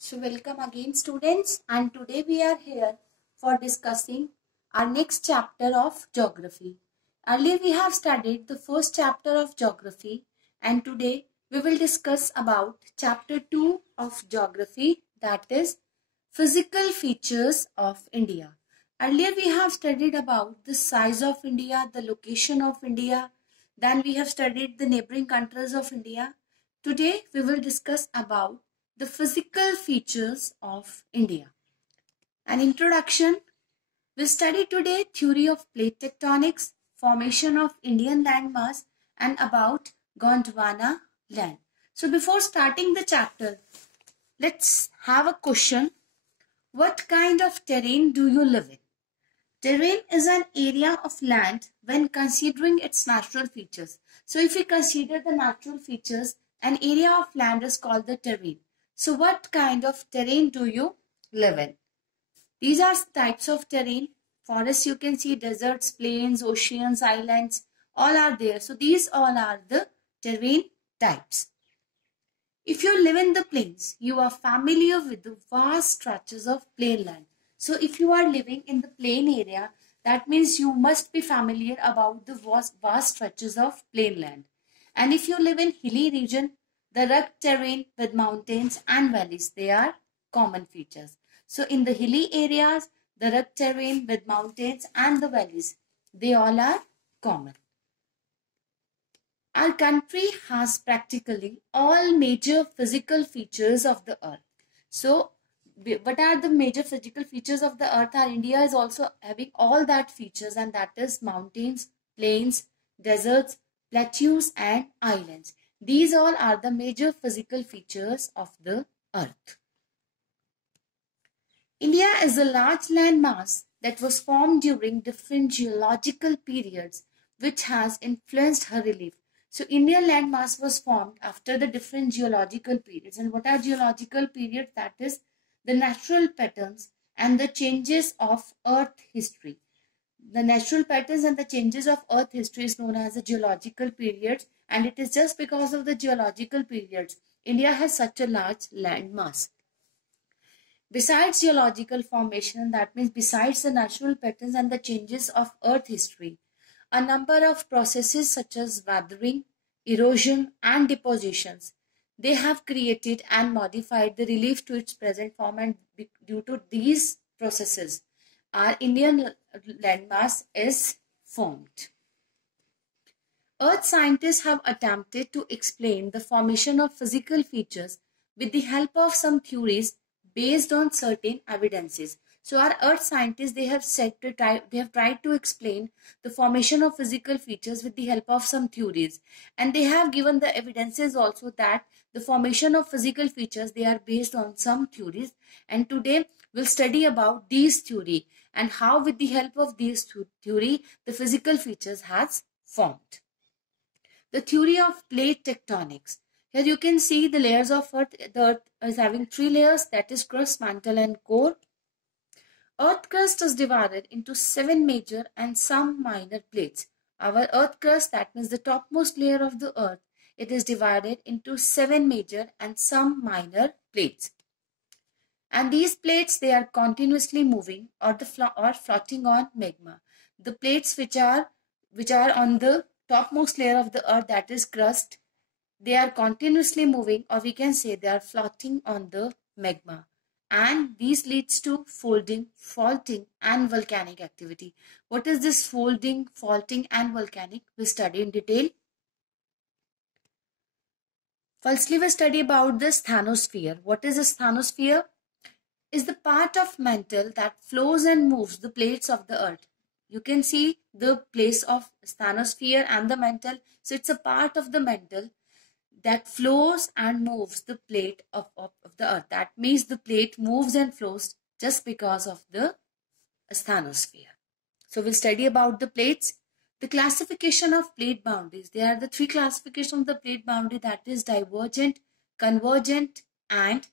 So welcome again students, and today we are here for discussing our next chapter of geography. Earlier we have studied the first chapter of geography, and today we will discuss about chapter 2 of geography, that is physical features of India. Earlier we have studied about the size of India, the location of India, then we have studied the neighboring countries of India. Today we will discuss about the physical features of India. An introduction. We study today theory of plate tectonics, formation of Indian landmass, and about Gondwana land. So before starting the chapter, let's have a question. What kind of terrain do you live in? Terrain is an area of land when considering its natural features. So if we consider the natural features, an area of land is called the terrain. So what kind of terrain do you live in? These are types of terrain. Forests, you can see deserts, plains, oceans, islands, all are there. So these all are the terrain types. If you live in the plains, you are familiar with the vast stretches of plain land. So if you are living in the plain area, that means you must be familiar about the vast stretches of plain land. And if you live in hilly region, the rugged terrain with mountains and valleys, they are common features. So in the hilly areas, the rugged terrain with mountains and the valleys, they all are common. Our country has practically all major physical features of the earth. So what are the major physical features of the earth? Our India is also having all that features, and that is mountains, plains, deserts, plateaus and islands. These all are the major physical features of the earth. India is a large land mass that was formed during different geological periods which has influenced her relief. So Indian land mass was formed after the different geological periods. And what are geological periods? That is the natural patterns and the changes of earth history. The natural patterns and the changes of earth history is known as the geological periods, and it is just because of the geological periods India has such a large land mass. Besides geological formation, that means besides the natural patterns and the changes of earth history, a number of processes such as weathering, erosion and depositions, they have created and modified the relief to its present form, and due to these processes, our Indian landmass is formed. Earth scientists have attempted to explain the formation of physical features with the help of some theories based on certain evidences. So our earth scientists, they have tried to explain the formation of physical features with the help of some theories, and they have given the evidences also that the formation of physical features, they are based on some theories, and today we'll study about these theory and how with the help of these theory the physical features has formed. The theory of plate tectonics. Here you can see the layers of earth. The earth is having three layers, that is crust, mantle and core. Earth crust is divided into 7 major and some minor plates. Our earth crust, that means the topmost layer of the earth, it is divided into 7 major and some minor plates. And these plates, they are continuously moving or floating on magma. The plates which are on the topmost layer of the earth, that is crust, they are continuously moving, or we can say they are floating on the magma. And these leads to folding, faulting and volcanic activity. What is this folding, faulting and volcanic? We study in detail. Firstly, we study about the asthenosphere. What is a asthenosphere? Is the part of mantle that flows and moves the plates of the earth. You can see the place of asthenosphere and the mantle. So it's a part of the mantle that flows and moves the plate of the earth. That means the plate moves and flows just because of the asthenosphere. So we'll study about the plates. The classification of plate boundaries. There are the 3 classifications of the plate boundary, that is divergent, convergent and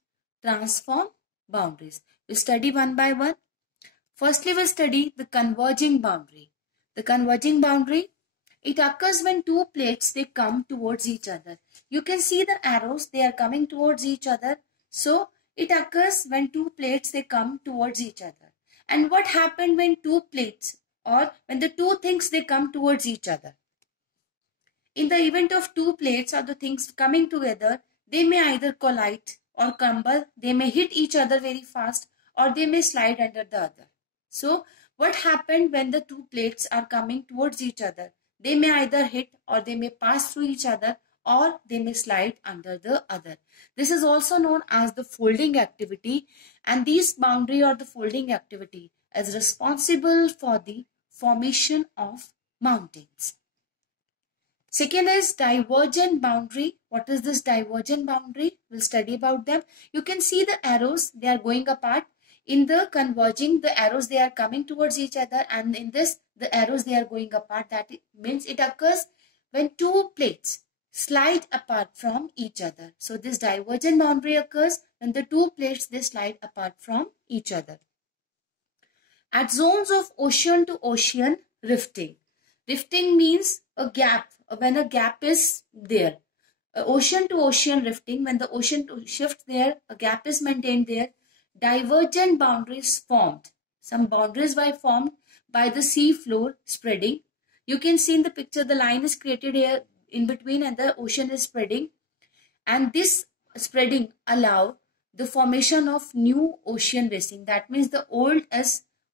transform boundaries. We'll study one by one. Firstly, we'll study the converging boundary. The converging boundary, it occurs when 2 plates, they come towards each other. You can see the arrows, they are coming towards each other. So It occurs when two plates they come towards each other. And what happened when two plates or when the two things they come towards each other? In the event of two plates or the things coming together, they may either collide or crumble, they may hit each other very fast, or they may slide under the other. So, what happened when the two plates are coming towards each other? They may either hit or they may pass through each other or they may slide under the other. This is also known as the folding activity, and this boundary or the folding activity is responsible for the formation of mountains. Second is divergent boundary. What is this divergent boundary? We'll study about them. You can see the arrows, they are going apart. In the converging, the arrows, they are coming towards each other, and in this, the arrows, they are going apart. That means it occurs when two plates slide apart from each other. So this divergent boundary occurs when the two plates, they slide apart from each other. At zones of ocean to ocean rifting. Rifting means a gap, when a gap is there. Ocean to ocean rifting, when the ocean shifts there, a gap is maintained there. Divergent boundaries formed. Some boundaries were formed by the sea floor spreading. You can see in the picture the line is created here in between and the ocean is spreading. And this spreading allow the formation of new ocean basin. That means the old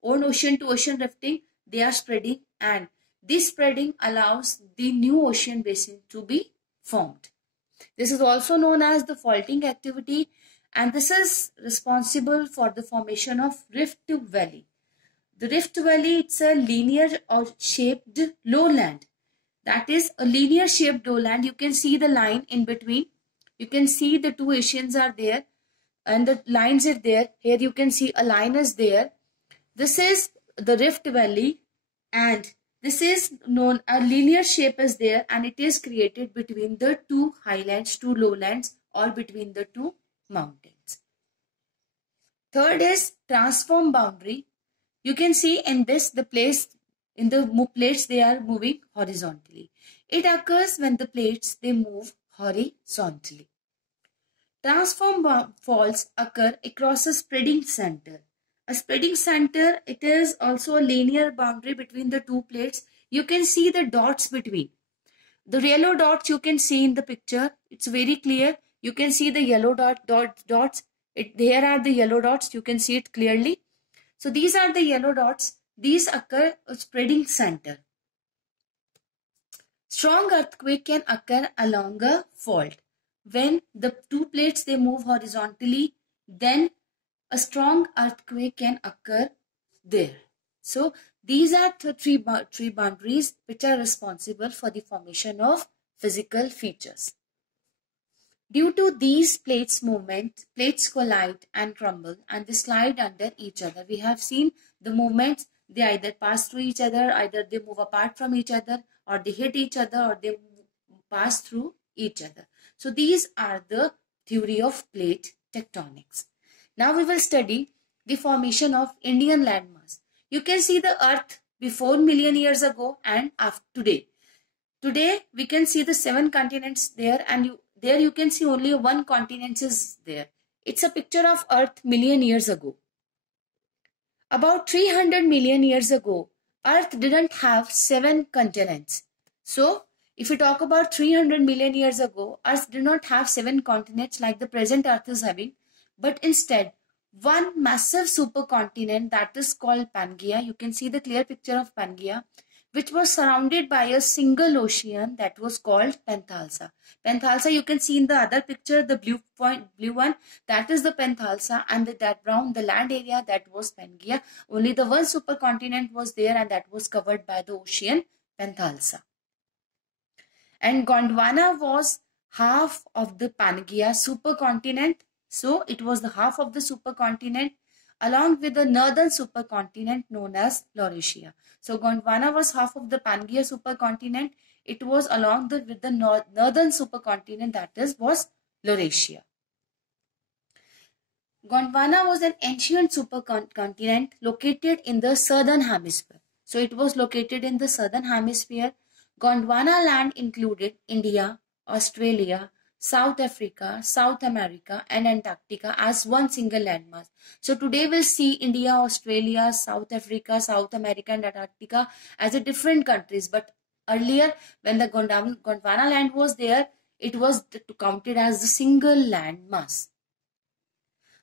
ocean to ocean rifting, they are spreading, and this spreading allows the new ocean basin to be formed. This is also known as the faulting activity, and this is responsible for the formation of rift valley. The rift valley, it's a linear or shaped lowland. That is a linear shaped lowland. You can see the line in between. You can see the two oceans are there and the lines are there. Here you can see a line is there. This is the rift valley, and this is known, a linear shape is there, and it is created between the two highlands, two lowlands, or between the two mountains. Third is transform boundary. You can see in this, the plates they are moving horizontally. It occurs when the plates they move horizontally. Transform faults occur across a spreading center. A spreading center, it is also a linear boundary between the two plates. You can see the dots between. The yellow dots you can see in the picture. It's very clear. You can see the yellow dots. There are the yellow dots. You can see it clearly. So these are the yellow dots. These occur a spreading center. Strong earthquake can occur along a fault. When the two plates they move horizontally, then a strong earthquake can occur there. So these are the three boundaries which are responsible for the formation of physical features. Due to these plates movement, plates collide and crumble and they slide under each other. We have seen the movements, they either pass through each other, either they move apart from each other, or they hit each other, or they pass through each other. So these are the theory of plate tectonics. Now we will study the formation of Indian landmass. You can see the earth before million years ago and after today. Today we can see the 7 continents there, and there you can see only one continent is there. It's a picture of earth million years ago. About 300 million years ago, earth didn't have 7 continents. So if we talk about 300 million years ago, earth did not have 7 continents like the present earth is having, but instead one massive supercontinent that is called Pangaea. You can see the clear picture of Pangaea, which was surrounded by a single ocean that was called Panthalassa. Panthalassa, you can see in the other picture, the blue one, that is the Panthalassa, and that brown, the land area, that was Pangaea. Only the one supercontinent was there, and that was covered by the ocean Panthalassa. And Gondwana was half of the Pangaea supercontinent. So it was the half of the supercontinent along with the northern supercontinent known as Laurasia. So Gondwana was half of the Pangaea supercontinent. It was along with the northern supercontinent, that was Laurasia. Gondwana was an ancient supercontinent located in the southern hemisphere. So it was located in the southern hemisphere. Gondwana land included India, Australia, South Africa, South America, and Antarctica as one single landmass. So today we'll see India, Australia, South Africa, South America, and Antarctica as a different countries. But earlier, when the Gondwana land was there, it was counted as the single landmass.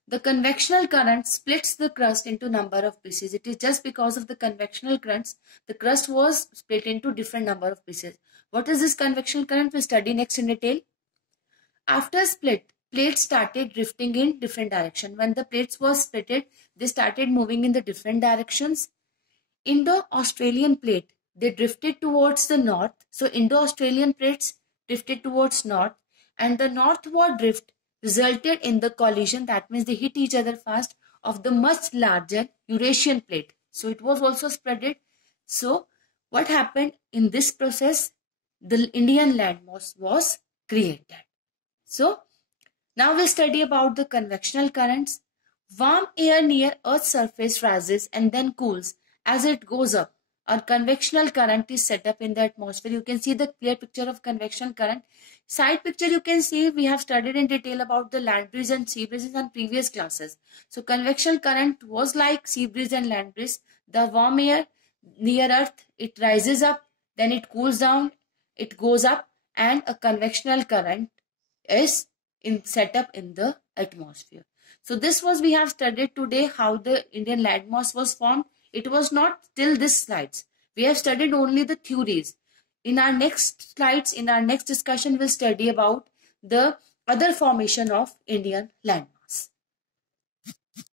The convectional current splits the crust into number of pieces. It is just because of the convectional currents, the crust was split into different number of pieces. What is this convectional current? We'll study next in detail. After split, plates started drifting in different direction. When the plates were splitted, they started moving in the different directions. Indo-Australian plate, they drifted towards the north. So Indo-Australian plates drifted towards north, and the northward drift resulted in the collision, that means they hit each other fast, of the much larger Eurasian plate. So it was also spreaded. So what happened in this process? The Indian landmass was created. So now we'll study about the convectional currents. Warm air near Earth's surface rises and then cools as it goes up. A convectional current is set up in the atmosphere. You can see the clear picture of convectional current. Side picture you can see we have studied in detail about the land breeze and sea breezes in previous classes. So convectional current was like sea breeze and land breeze. The warm air near Earth, it rises up, then it cools down, it goes up, and a convectional current is set up in the atmosphere. So this was we have studied today how the Indian landmass was formed. It was not till this slides. We have studied only the theories. In our next slides, in our next discussion, we'll study about the other formation of Indian landmass.